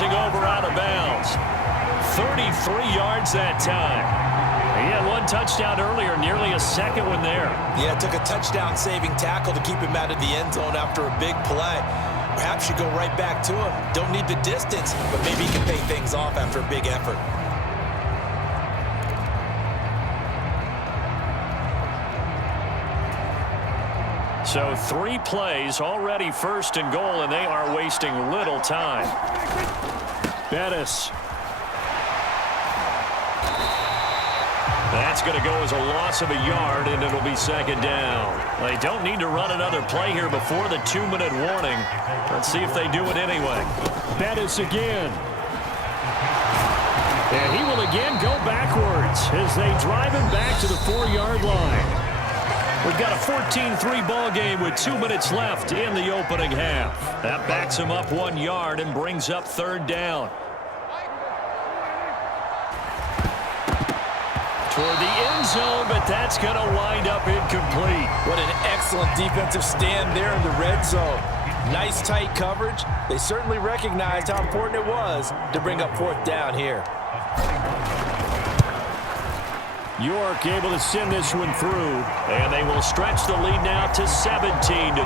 crossing over out of bounds. 33 yards that time. He had one touchdown earlier, nearly a second one there. Yeah, it took a touchdown-saving tackle to keep him out of the end zone after a big play. Perhaps you go right back to him. Don't need the distance, but maybe he can pay things off after a big effort. So 3 plays, already first and goal, and they are wasting little time. Bettis. That's going to go as a loss of a yard, and it'll be second down. They don't need to run another play here before the 2-minute warning. Let's see if they do it anyway. Bettis again. And he will again go backwards as they drive him back to the 4-yard line. We've got a 14-3 ball game with 2 minutes left in the opening half. That backs him up 1 yard and brings up third down. Toward the end zone, but that's going to wind up incomplete. What an excellent defensive stand there in the red zone. Nice tight coverage. They certainly recognized how important it was to bring up fourth down here. York able to send this one through, and they will stretch the lead now to 17-3.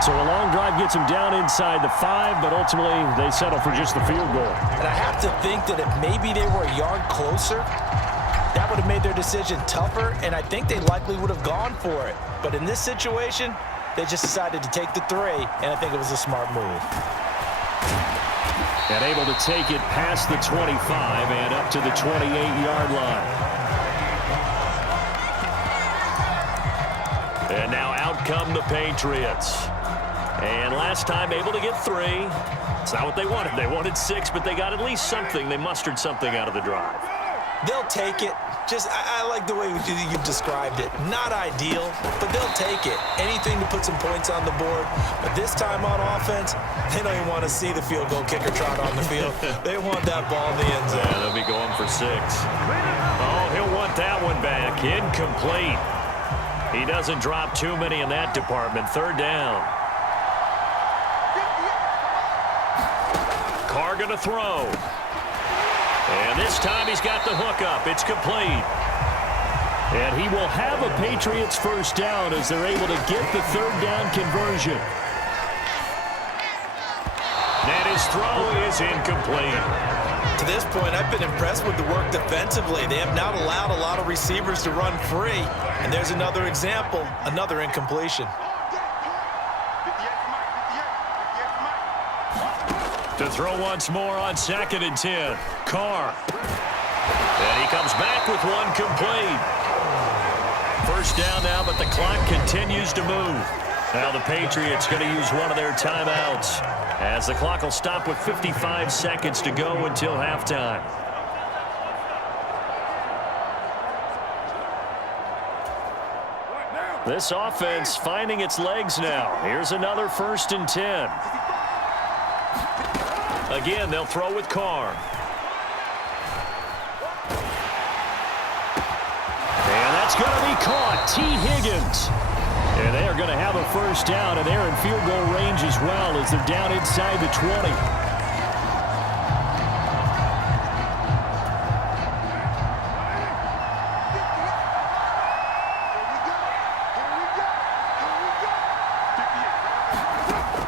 So a long drive gets them down inside the 5, but ultimately they settle for just the field goal. And I have to think that if maybe they were a yard closer, that would have made their decision tougher, and I think they likely would have gone for it. But in this situation, they just decided to take the 3, and I think it was a smart move. And able to take it past the 25 and up to the 28-yard line. And now out come the Patriots. And last time able to get 3. It's not what they wanted. They wanted 6, but they got at least something. They mustered something out of the drive. They'll take it. I like the way you described it. Not ideal, but they'll take it. Anything to put some points on the board. But this time on offense, they don't even want to see the field goal kicker trot on the field. They want that ball in the end zone. Yeah, they'll be going for 6. Oh, he'll want that one back. Incomplete. He doesn't drop too many in that department. Third down. Carr going to throw. And this time he's got the hook up. It's complete. And he will have a Patriots first down as they're able to get the third down conversion. And his throw is incomplete. To this point, I've been impressed with the work defensively. They have not allowed a lot of receivers to run free. And there's another example, another incompletion. To throw once more on 2nd and 10. Carr. And he comes back with one complete. First down now, but the clock continues to move. Now the Patriots going to use one of their timeouts, as the clock will stop with 55 seconds to go until halftime. This offense finding its legs now. Here's another 1st and 10. Again, they'll throw with Carr. And that's going to be caught. T. Higgins. And they are going to have a first down, and they're in field goal range as well as they're down inside the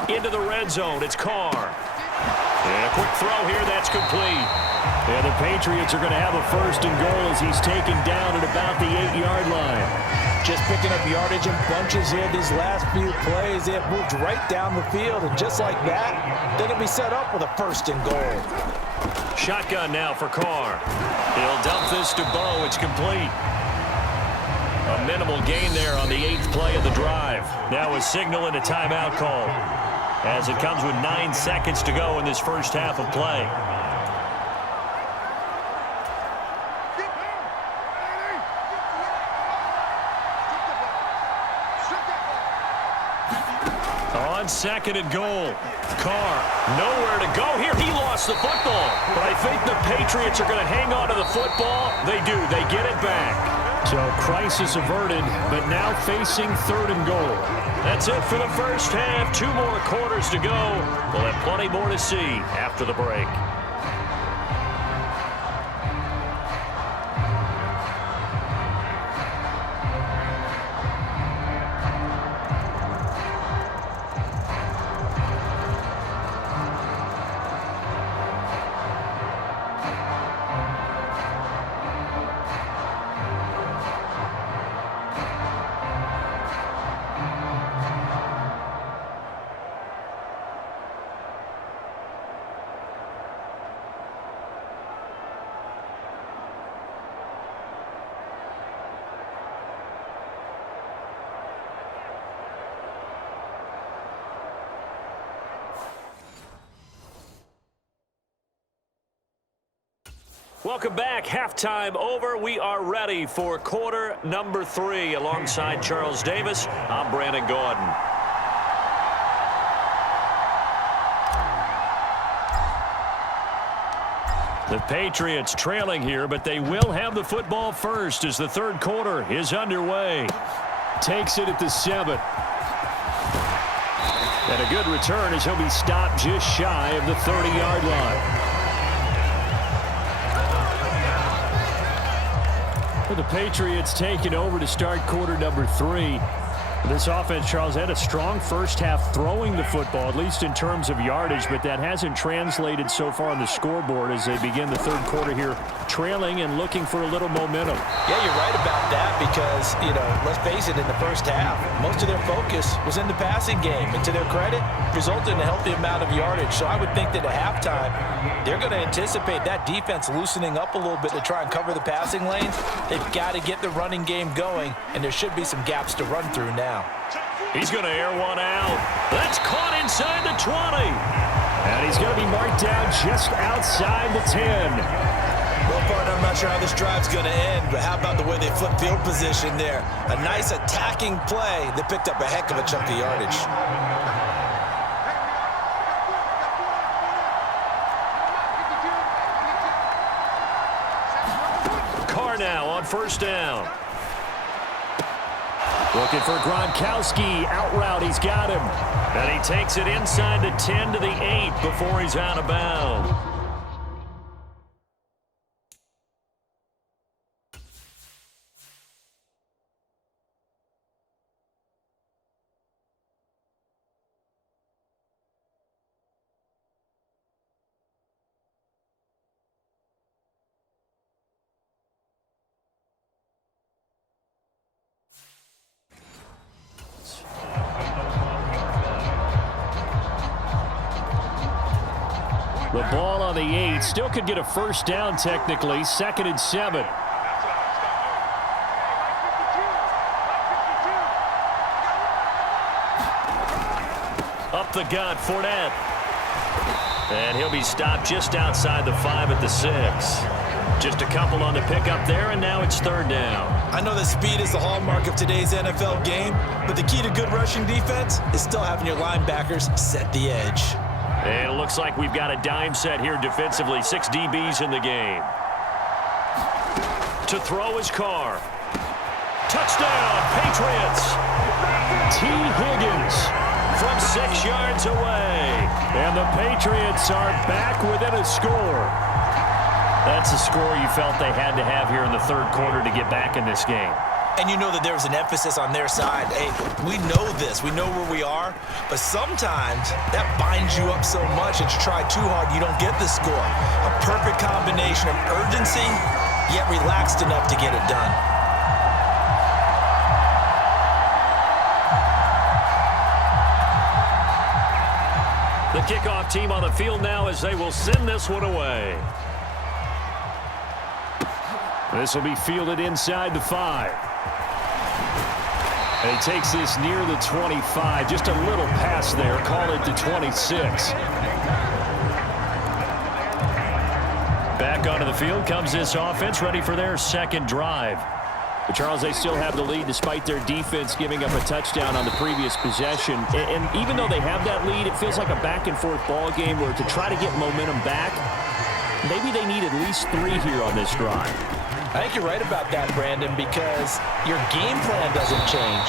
20. Into the red zone, it's Carr. And a quick throw here, that's complete. And the Patriots are going to have a first and goal as he's taken down at about the 8-yard line. Just picking up yardage in bunches here these last few plays. They have moved right down the field, and just like that, they're going to be set up with a first and goal. Shotgun now for Carr. He'll dump this to Bo. It's complete. A minimal gain there on the 8th play of the drive. Now a signal and a timeout call, as it comes with 9 seconds to go in this first half of play. On 2nd and goal, Carr nowhere to go here. He lost the football, but I think the Patriots are going to hang on to the football. They do. They get it back. So crisis averted, but now facing 3rd and goal. That's it for the first half. 2 more quarters to go. We'll have plenty more to see after the break. Welcome back. Halftime over. We are ready for quarter number 3. Alongside Charles Davis, I'm Brandon Gordon. The Patriots trailing here, but they will have the football first as the 3rd quarter is underway. Takes it at the 7. And a good return as he'll be stopped just shy of the 30-yard line. The Patriots taking over to start quarter number 3. This offense, Charles, had a strong first half throwing the football, at least in terms of yardage, but that hasn't translated so far on the scoreboard as they begin the 3rd quarter here, trailing and looking for a little momentum. Yeah, you're right about that because, let's face it, in the first half, most of their focus was in the passing game. And to their credit, resulted in a healthy amount of yardage. So I would think that at halftime, they're going to anticipate that defense loosening up a little bit to try and cover the passing lanes. They've got to get the running game going, and there should be some gaps to run through now. He's going to air one out. That's caught inside the 20. And he's going to be marked down just outside the 10. Well, partner, I'm not sure how this drive's going to end, but how about the way they flip field position there? A nice attacking play that picked up a heck of a chunk of yardage. Carr now on 1st down. Looking for Gronkowski. Out route, he's got him. And he takes it inside the 10 to the 8 before he's out of bounds. The ball on the 8. Still could get a 1st down technically. 2nd and 7. Up the gut, Fournette. And he'll be stopped just outside the 5 at the 6. Just a couple on the pickup there, and now it's 3rd down. I know that speed is the hallmark of today's NFL game, but the key to good rushing defense is still having your linebackers set the edge. And it looks like we've got a dime set here defensively. 6 DBs in the game. To throw is Carr. Touchdown, Patriots. T. Higgins from 6 yards away. And the Patriots are back within a score. That's a score you felt they had to have here in the 3rd quarter to get back in this game. And you know that there was an emphasis on their side. Hey, we know this. We know where we are. But sometimes that binds you up so much that you try too hard, you don't get the score. A perfect combination of urgency, yet relaxed enough to get it done. The kickoff team on the field now as they will send this one away. This will be fielded inside the 5. And he takes this near the 25. Just a little pass there. Call it the 26. Back onto the field comes this offense, ready for their 2nd drive. But Charles, they still have the lead despite their defense giving up a touchdown on the previous possession. And even though they have that lead, it feels like a back-and-forth ball game where to try to get momentum back, maybe they need at least 3 here on this drive. I think you're right about that, Brandon, because your game plan doesn't change.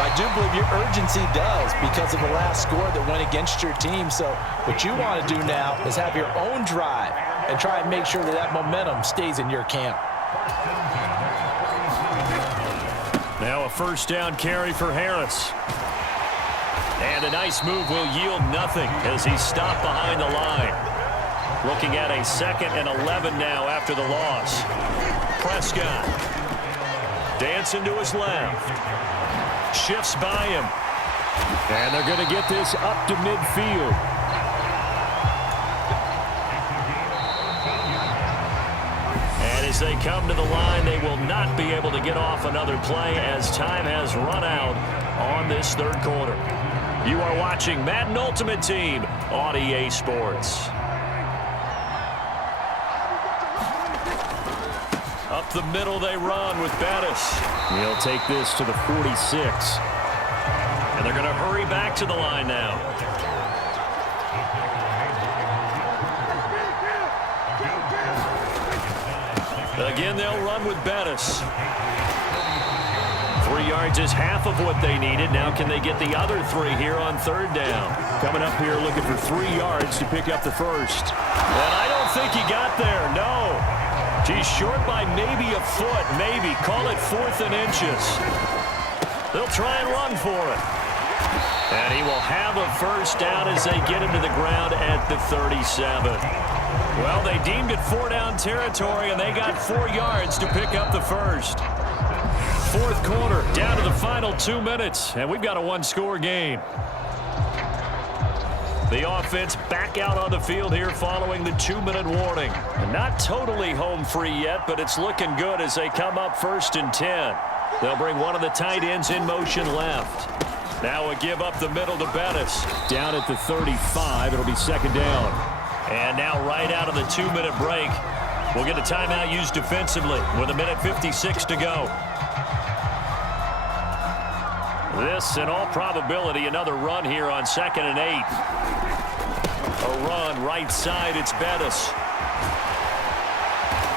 I do believe your urgency does because of the last score that went against your team. So what you want to do now is have your own drive and try and make sure that that momentum stays in your camp. Now a first down carry for Harris. And a nice move will yield nothing as he's stopped behind the line. Looking at a 2nd and 11 now after the loss. Prescott dancing to his left. Shifts by him. And they're going to get this up to midfield. And as they come to the line, they will not be able to get off another play as time has run out on this 3rd quarter. You are watching Madden Ultimate Team on EA Sports. Up the middle they run with Bettis. He'll take this to the 46. And they're going to hurry back to the line now. Again, they'll run with Bettis. 3 yards is half of what they needed. Now can they get the other 3 here on 3rd down? Coming up here looking for 3 yards to pick up the first. And I don't think he got there, no. He's short by maybe a foot, maybe. Call it 4th and inches. They'll try and run for it. And he will have a first down as they get him to the ground at the 37. Well, they deemed it 4-down territory, and they got 4 yards to pick up the first. 4th quarter, down to the final 2 minutes, and we've got a 1-score game. The offense back out on the field here following the 2-minute warning. And not totally home free yet, but it's looking good as they come up 1st and 10. They'll bring one of the tight ends in motion left. Now a give up the middle to Bettis. Down at the 35, it'll be 2nd down. And now right out of the 2-minute break, we'll get a timeout used defensively with 1:56 to go. This, in all probability, another run here on 2nd and 8. A run right side, it's Bettis.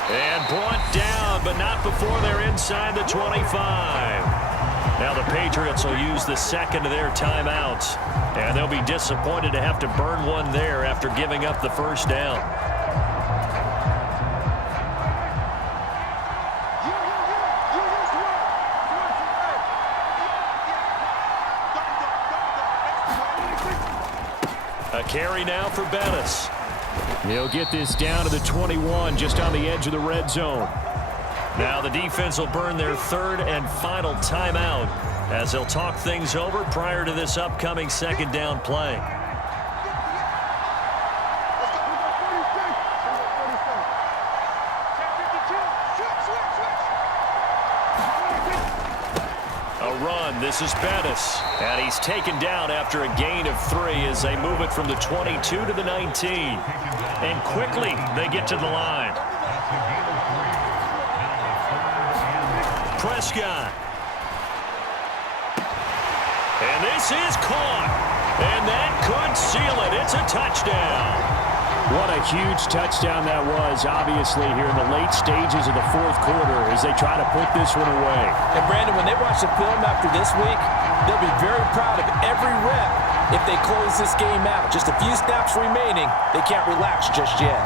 And brought down, but not before they're inside the 25. Now the Patriots will use the 2nd of their timeouts. And they'll be disappointed to have to burn one there after giving up the first down. A carry now for Bettis. He'll get this down to the 21, just on the edge of the red zone. Now the defense will burn their 3rd and final timeout as they'll talk things over prior to this upcoming 2nd down play. This is Bettis, and he's taken down after a gain of 3 as they move it from the 22 to the 19. And quickly, they get to the line. Prescott. And this is caught. And that could seal it. It's a touchdown. What a huge touchdown that was, obviously, here in the late stages of the 4th quarter as they try to put this one away. And, Brandon, when they watch the film after this week, they'll be very proud of every rep if they close this game out. Just a few snaps remaining. They can't relax just yet.